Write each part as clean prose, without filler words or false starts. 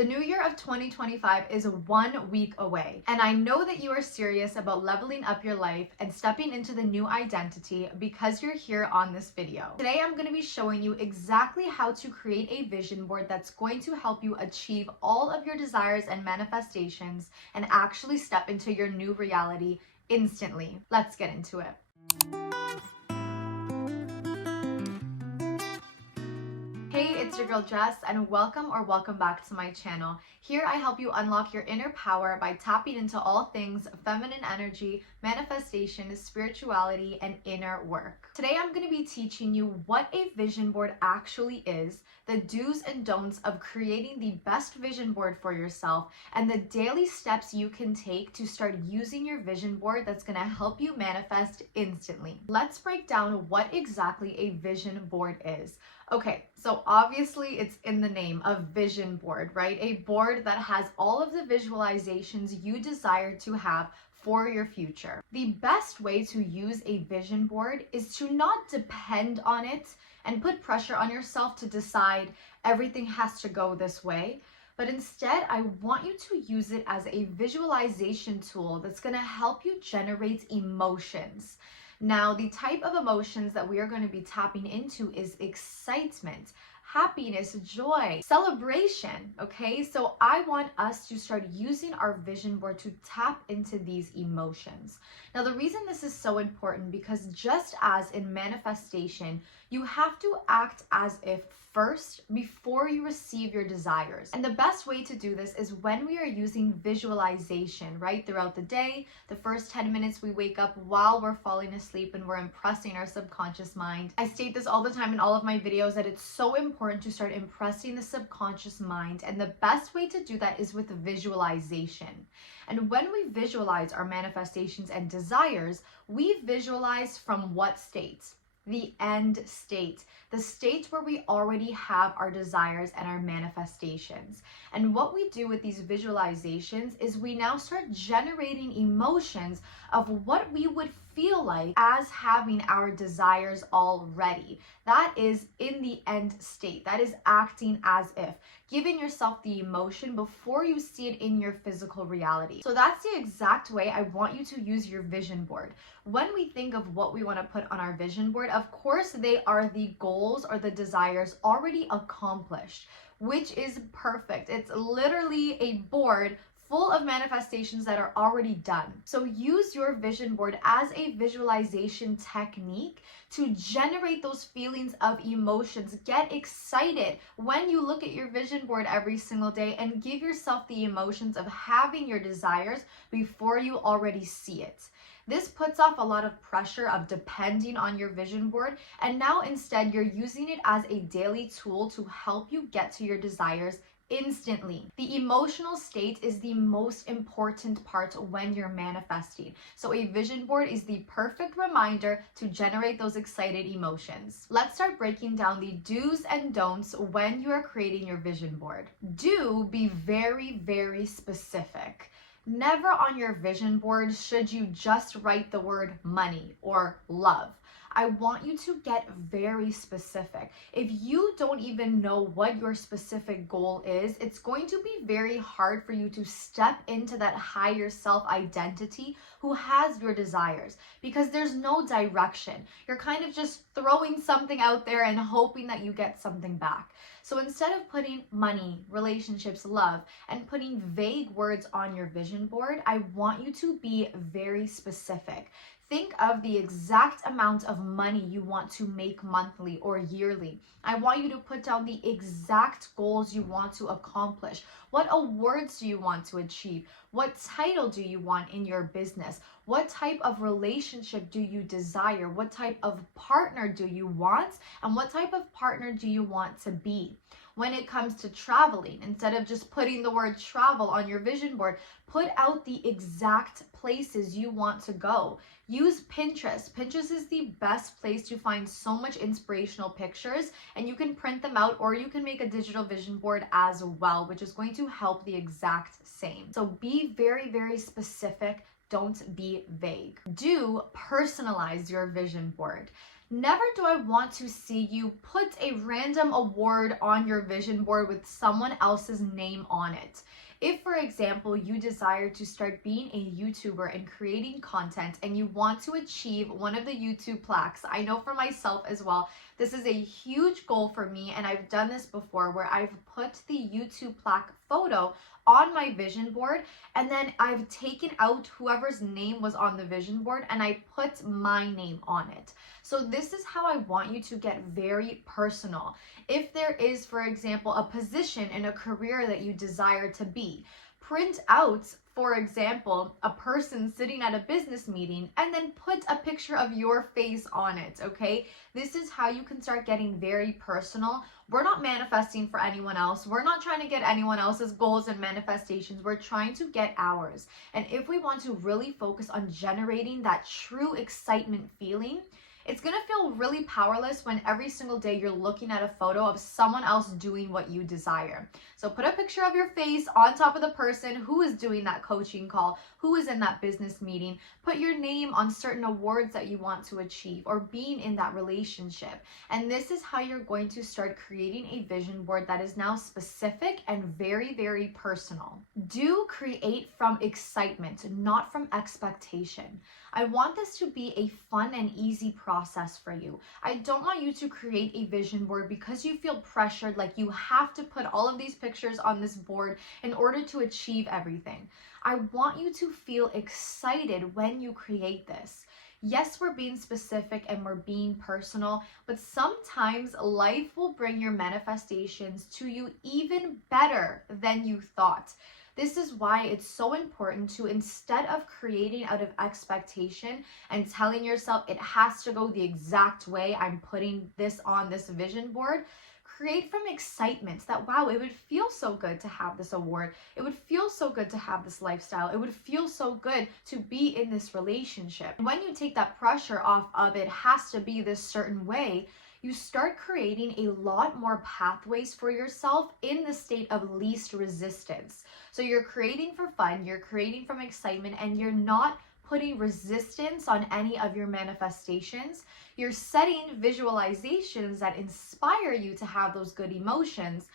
The new year of 2025 is 1 week away, and I know that you are serious about leveling up your life and stepping into the new identity because you're here on this video. Today, I'm going to be showing you exactly how to create a vision board that's going to help you achieve all of your desires and manifestations and actually step into your new reality instantly. Let's get into it. Hey, it's your girl Jess, and welcome back to my channel. Here I help you unlock your inner power by tapping into all things feminine energy, manifestation, spirituality, and inner work. Today I'm going to be teaching you what a vision board actually is, the do's and don'ts of creating the best vision board for yourself, and the daily steps you can take to start using your vision board that's going to help you manifest instantly. Let's break down what exactly a vision board is. Okay, so obviously it's in the name, a vision board, right? A board that has all of the visualizations you desire to have for your future. The best way to use a vision board is to not depend on it and put pressure on yourself to decide everything has to go this way. But instead, I want you to use it as a visualization tool that's going to help you generate emotions. Now, the type of emotions that we are going to be tapping into is excitement, happiness, joy, celebration, okay? So I want us to start using our vision board to tap into these emotions. Now, the reason this is so important because just as in manifestation, you have to act as if first before you receive your desires. And the best way to do this is when we are using visualization, right? Throughout the day, the first 10 minutes we wake up while we're falling asleep and we're impressing our subconscious mind. I state this all the time in all of my videos that it's so important to start impressing the subconscious mind. And the best way to do that is with visualization. And when we visualize our manifestations and desires, we visualize from what state? The end state, the state where we already have our desires and our manifestations. And what we do with these visualizations is we now start generating emotions of what we would feel like as having our desires already. That is in the end state. That is acting as if, giving yourself the emotion before you see it in your physical reality. So that's the exact way I want you to use your vision board. When we think of what we want to put on our vision board, of course, they are the goals or the desires already accomplished, which is perfect. It's literally a board full of manifestations that are already done. So use your vision board as a visualization technique to generate those feelings of emotions. Get excited when you look at your vision board every single day and give yourself the emotions of having your desires before you already see it. This puts off a lot of pressure of depending on your vision board, and now instead you're using it as a daily tool to help you get to your desires instantly. The emotional state is the most important part when you're manifesting. So a vision board is the perfect reminder to generate those excited emotions. Let's start breaking down the do's and don'ts when you are creating your vision board. Do be very, very specific. Never on your vision board should you just write the word money or love. I want you to get very specific. If you don't even know what your specific goal is, it's going to be very hard for you to step into that higher self identity who has your desires because there's no direction. You're kind of just throwing something out there and hoping that you get something back. So instead of putting money, relationships, love, and putting vague words on your vision board, I want you to be very specific. Think of the exact amount of money you want to make monthly or yearly. I want you to put down the exact goals you want to accomplish. What awards do you want to achieve? What title do you want in your business? What type of relationship do you desire? What type of partner do you want? And what type of partner do you want to be? When it comes to traveling, instead of just putting the word travel on your vision board, put out the exact places you want to go. Use Pinterest. Pinterest is the best place to find so much inspirational pictures, and you can print them out or you can make a digital vision board as well, which is going to help the exact same. So be very, very specific. Don't be vague. Do personalize your vision board. Never do I want to see you put a random award on your vision board with someone else's name on it. If, for example, you desire to start being a YouTuber and creating content and you want to achieve one of the YouTube plaques, I know for myself as well, this is a huge goal for me, and I've done this before where I've put the YouTube plaque photo on my vision board, and then I've taken out whoever's name was on the vision board and I put my name on it. So this is how I want you to get very personal. If there is, for example, a position in a career that you desire to be, print out, for example, a person sitting at a business meeting and then put a picture of your face on it, okay? This is how you can start getting very personal. We're not manifesting for anyone else. We're not trying to get anyone else's goals and manifestations. We're trying to get ours. And if we want to really focus on generating that true excitement feeling, it's going to feel really powerless when every single day you're looking at a photo of someone else doing what you desire. So put a picture of your face on top of the person who is doing that coaching call, who is in that business meeting. Put your name on certain awards that you want to achieve or being in that relationship. And this is how you're going to start creating a vision board that is now specific and very, very personal. Do create from excitement, not from expectation. I want this to be a fun and easy process for you. I don't want you to create a vision board because you feel pressured, like you have to put all of these pictures on this board in order to achieve everything. I want you to feel excited when you create this. Yes, we're being specific and we're being personal, but sometimes life will bring your manifestations to you even better than you thought. This is why it's so important to, instead of creating out of expectation and telling yourself it has to go the exact way I'm putting this on this vision board, create from excitement that, wow, it would feel so good to have this award. It would feel so good to have this lifestyle. It would feel so good to be in this relationship. When you take that pressure off of it has to be this certain way, you start creating a lot more pathways for yourself in the state of least resistance. So you're creating for fun, you're creating from excitement, and you're not putting resistance on any of your manifestations. You're setting visualizations that inspire you to have those good emotions.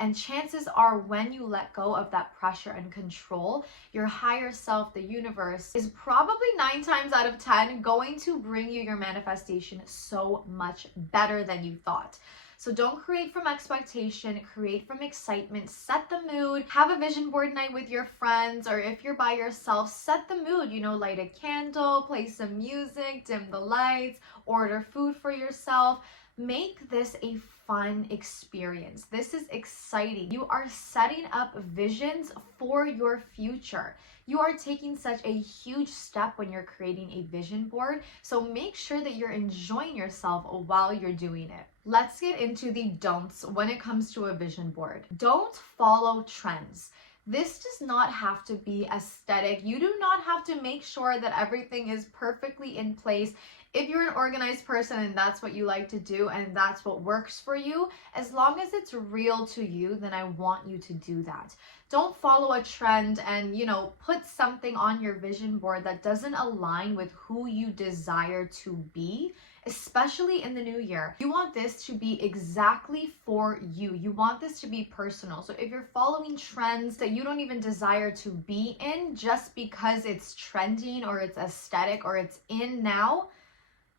And chances are, when you let go of that pressure and control, your higher self, the universe, is probably 9 times out of 10 going to bring you your manifestation so much better than you thought. So don't create from expectation, create from excitement, set the mood, have a vision board night with your friends, or if you're by yourself, set the mood, light a candle, play some music, dim the lights, order food for yourself. Make this a fun experience. This is exciting. You are setting up visions for your future. You are taking such a huge step when you're creating a vision board. So make sure that you're enjoying yourself while you're doing it. Let's get into the don'ts when it comes to a vision board. Don't follow trends. This does not have to be aesthetic. You do not have to make sure that everything is perfectly in place. If you're an organized person and that's what you like to do and that's what works for you, as long as it's real to you, then I want you to do that. Don't follow a trend and, put something on your vision board that doesn't align with who you desire to be, especially in the new year. You want this to be exactly for you. You want this to be personal. So if you're following trends that you don't even desire to be in just because it's trending or it's aesthetic or it's in now,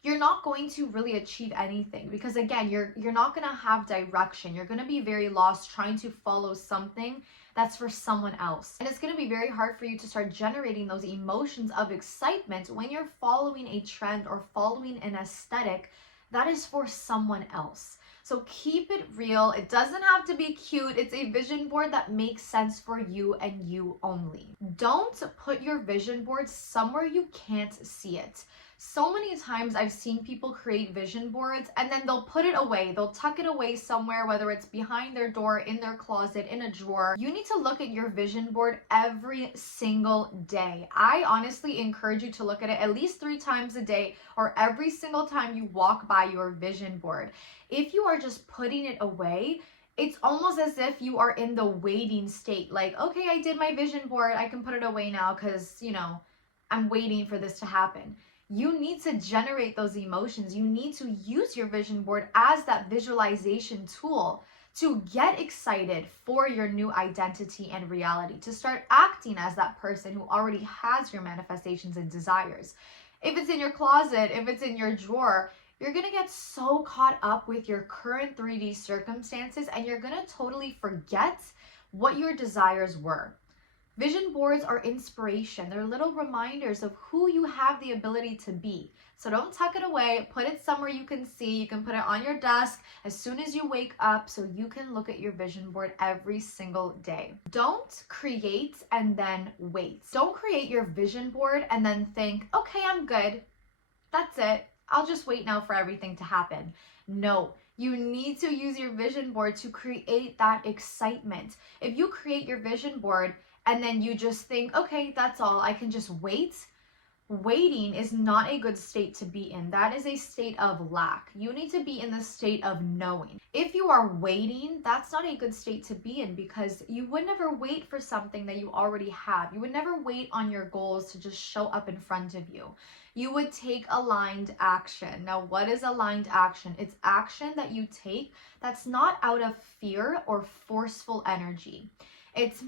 you're not going to really achieve anything, because again, you're not going to have direction. You're going to be very lost trying to follow something that's for someone else. And it's going to be very hard for you to start generating those emotions of excitement when you're following a trend or following an aesthetic that is for someone else. So keep it real. It doesn't have to be cute. It's a vision board that makes sense for you and you only. Don't put your vision board somewhere you can't see it. So many times I've seen people create vision boards and then they'll put it away. They'll tuck it away somewhere, whether it's behind their door, in their closet, in a drawer. You need to look at your vision board every single day. I honestly encourage you to look at it at least 3 times a day or every single time you walk by your vision board. If you are just putting it away, it's almost as if you are in the waiting state. Like, okay, I did my vision board. I can put it away now because, I'm waiting for this to happen. You need to generate those emotions. You need to use your vision board as that visualization tool to get excited for your new identity and reality, to start acting as that person who already has your manifestations and desires. If it's in your closet, if it's in your drawer, you're going to get so caught up with your current 3D circumstances and you're going to totally forget what your desires were. Vision boards are inspiration. They're little reminders of who you have the ability to be. So don't tuck it away. Put it somewhere you can see. You can put it on your desk as soon as you wake up so you can look at your vision board every single day. Don't create and then wait. Don't create your vision board and then think, okay, I'm good. That's it. I'll just wait now for everything to happen. No. You need to use your vision board to create that excitement. If you create your vision board and then you just think, okay, that's all, I can just wait. Waiting is not a good state to be in. That is a state of lack. You need to be in the state of knowing. If you are waiting, that's not a good state to be in because you would never wait for something that you already have. You would never wait on your goals to just show up in front of you. You would take aligned action. Now, what is aligned action? It's action that you take that's not out of fear or forceful energy. It's,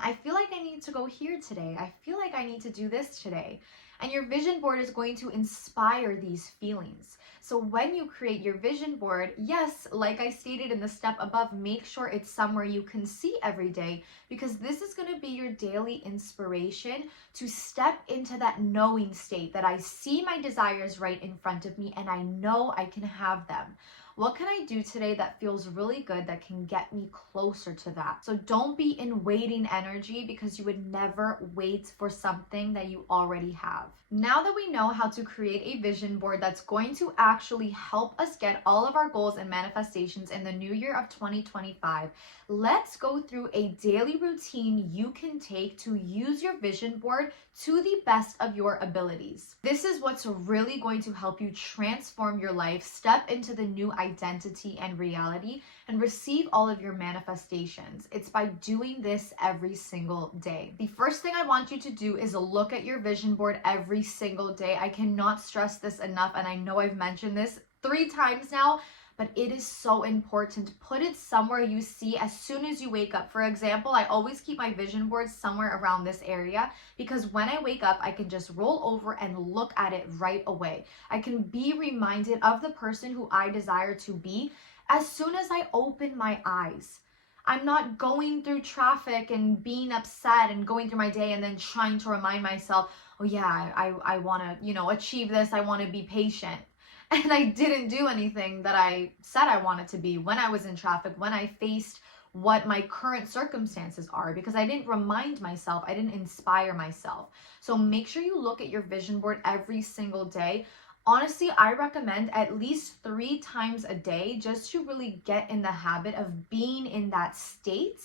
I feel like I need to go here today. I feel like I need to do this today. And your vision board is going to inspire these feelings. So when you create your vision board, yes, like I stated in the step above, make sure it's somewhere you can see every day because this is going to be your daily inspiration to step into that knowing state that I see my desires right in front of me and I know I can have them. What can I do today that feels really good that can get me closer to that? So don't be in waiting energy because you would never wait for something that you already have. Now that we know how to create a vision board that's going to actually help us get all of our goals and manifestations in the new year of 2025, let's go through a daily routine you can take to use your vision board to the best of your abilities. This is what's really going to help you transform your life, step into the new identity and reality, and receive all of your manifestations. It's by doing this every single day. The first thing I want you to do is look at your vision board every single day. I cannot stress this enough, and I know I've mentioned this 3 times now, but it is so important. Put it somewhere you see as soon as you wake up. For example, I always keep my vision board somewhere around this area because when I wake up, I can just roll over and look at it right away. I can be reminded of the person who I desire to be as soon as I open my eyes. I'm not going through traffic and being upset and going through my day and then trying to remind myself, oh yeah, I want to, achieve this. I want to be patient. And I didn't do anything that I said I wanted to be when I was in traffic, when I faced what my current circumstances are, because I didn't remind myself, I didn't inspire myself. So make sure you look at your vision board every single day. Honestly, I recommend at least 3 times a day just to really get in the habit of being in that state.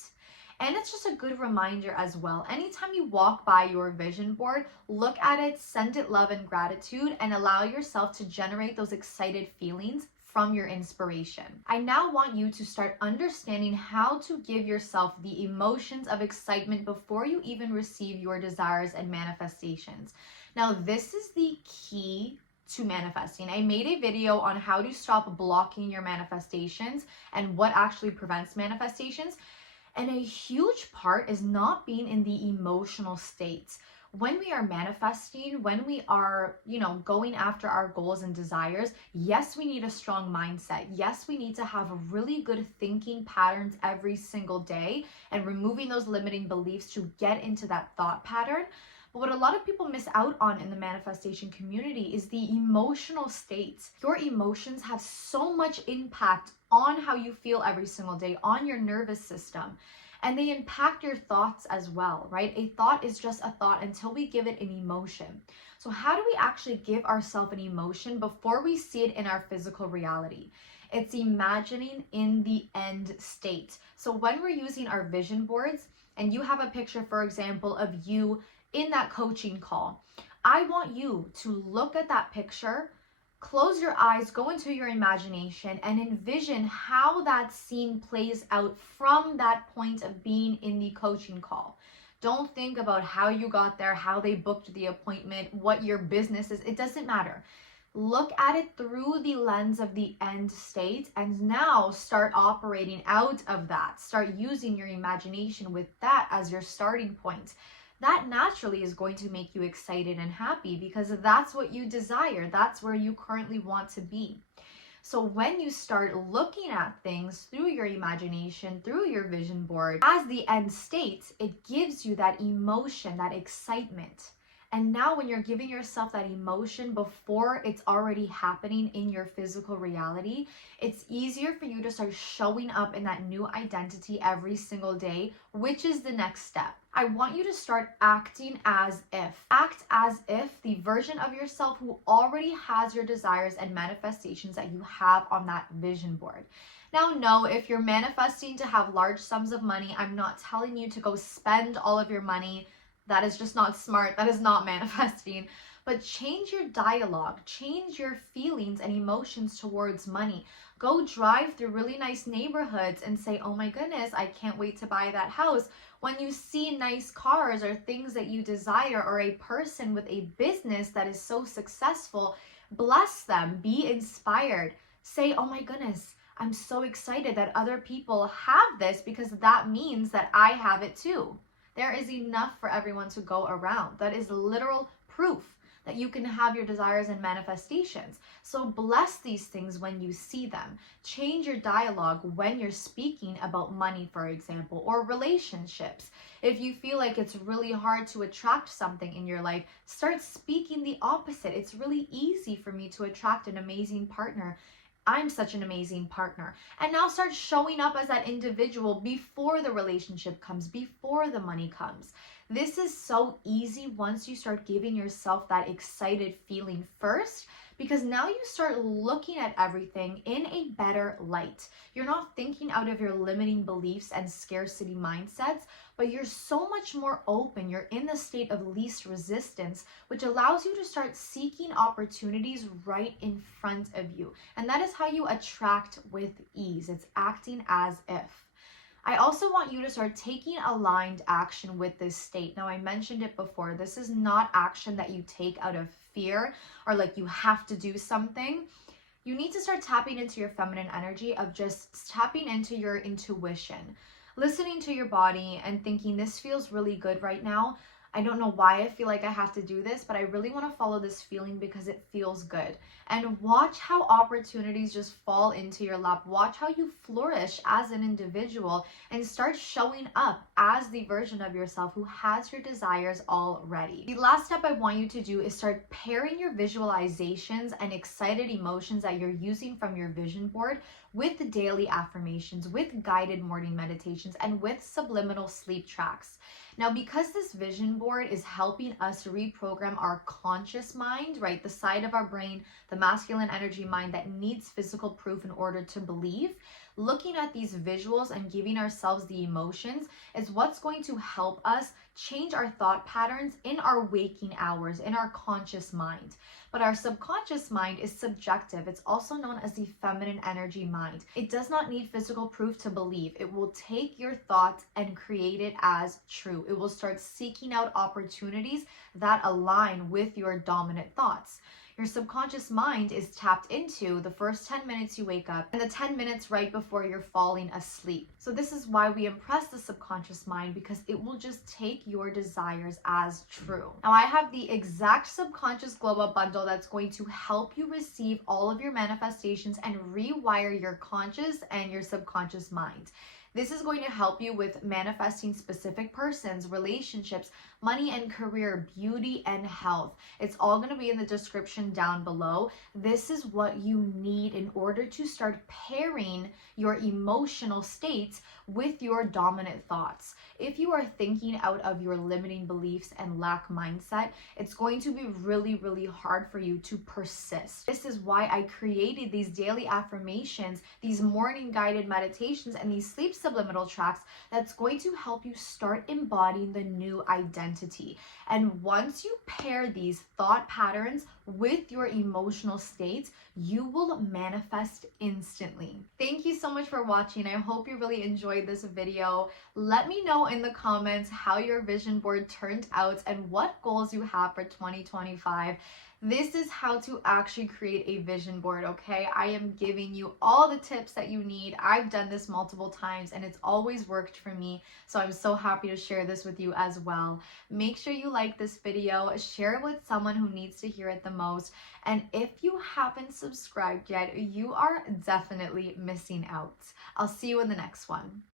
And it's just a good reminder as well. Anytime you walk by your vision board, look at it, send it love and gratitude, and allow yourself to generate those excited feelings from your inspiration. I now want you to start understanding how to give yourself the emotions of excitement before you even receive your desires and manifestations. Now, this is the key to manifesting. I made a video on how to stop blocking your manifestations and what actually prevents manifestations. And a huge part is not being in the emotional states. When we are manifesting, when we are, going after our goals and desires, yes, we need a strong mindset. Yes, we need to have really good thinking patterns every single day and removing those limiting beliefs to get into that thought pattern. But what a lot of people miss out on in the manifestation community is the emotional states. Your emotions have so much impact on how you feel every single day, on your nervous system, and they impact your thoughts as well, right? A thought is just a thought until we give it an emotion. So how do we actually give ourselves an emotion before we see it in our physical reality? It's imagining in the end state. So when we're using our vision boards and you have a picture, for example, of you in that coaching call, I want you to look at that picture, close your eyes, go into your imagination, and envision how that scene plays out from that point of being in the coaching call. Don't think about how you got there, how they booked the appointment, what your business is. It doesn't matter. Look at it through the lens of the end state, and now start operating out of that. Start using your imagination with that as your starting point. That naturally is going to make you excited and happy because that's what you desire. That's where you currently want to be. So when you start looking at things through your imagination, through your vision board, as the end state, it gives you that emotion, that excitement. And now when you're giving yourself that emotion before it's already happening in your physical reality, it's easier for you to start showing up in that new identity every single day, which is the next step. I want you to start acting as if. Act as if the version of yourself who already has your desires and manifestations that you have on that vision board. Now, no, if you're manifesting to have large sums of money, I'm not telling you to go spend all of your money. That is just not smart. That is not manifesting. But change your dialogue, change your feelings and emotions towards money. Go drive through really nice neighborhoods and say, oh my goodness, I can't wait to buy that house. When you see nice cars or things that you desire, or a person with a business that is so successful, bless them, be inspired. Say, oh my goodness, I'm so excited that other people have this because that means that I have it too. There is enough for everyone to go around. That is literal proof that you can have your desires and manifestations. So bless these things when you see them. Change your dialogue when you're speaking about money, for example, or relationships. If you feel like it's really hard to attract something in your life, start speaking the opposite. It's really easy for me to attract an amazing partner. I'm such an amazing partner. And now start showing up as that individual before the relationship comes, before the money comes. This is so easy once you start giving yourself that excited feeling first, because now you start looking at everything in a better light. You're not thinking out of your limiting beliefs and scarcity mindsets, but you're so much more open. You're in the state of least resistance, which allows you to start seeking opportunities right in front of you. And that is how you attract with ease. It's acting as if. I also want you to start taking aligned action with this state. Now, I mentioned it before. This is not action that you take out of fear or like you have to do something. You need to start tapping into your feminine energy of just tapping into your intuition, listening to your body and thinking, this feels really good right now. I don't know why I feel like I have to do this, but I really want to follow this feeling because it feels good. And watch how opportunities just fall into your lap. Watch how you flourish as an individual and start showing up as the version of yourself who has your desires already. The last step I want you to do is start pairing your visualizations and excited emotions that you're using from your vision board with the daily affirmations, with guided morning meditations, and with subliminal sleep tracks. Now, because this vision board is helping us reprogram our conscious mind, right? The side of our brain, the masculine energy mind that needs physical proof in order to believe, looking at these visuals and giving ourselves the emotions is what's going to help us change our thought patterns in our waking hours, in our conscious mind. But our subconscious mind is subjective. It's also known as the feminine energy mind. It does not need physical proof to believe. It will take your thoughts and create it as true. It will start seeking out opportunities that align with your dominant thoughts. Your subconscious mind is tapped into the first 10 minutes you wake up and the 10 minutes right before you're falling asleep. So this is why we impress the subconscious mind, because it will just take your desires as true. Now, I have the exact subconscious glow up bundle that's going to help you receive all of your manifestations and rewire your conscious and your subconscious mind. This is going to help you with manifesting specific persons, relationships, money and career, beauty and health. It's all going to be in the description down below. This is what you need in order to start pairing your emotional states with your dominant thoughts. If you are thinking out of your limiting beliefs and lack mindset, it's going to be really, really hard for you to persist. This is why I created these daily affirmations, these morning guided meditations, and these sleep subliminal tracks that's going to help you start embodying the new identity. And once you pair these thought patterns with your emotional states, you will manifest instantly. Thank you so much for watching. I hope you really enjoyed this video. Let me know in the comments how your vision board turned out and what goals you have for 2025. This is how to actually create a vision board, okay? I am giving you all the tips that you need. I've done this multiple times and it's always worked for me. So I'm so happy to share this with you as well. Make sure you like this video, share it with someone who needs to hear it the most. And if you haven't subscribed yet, you are definitely missing out. I'll see you in the next one.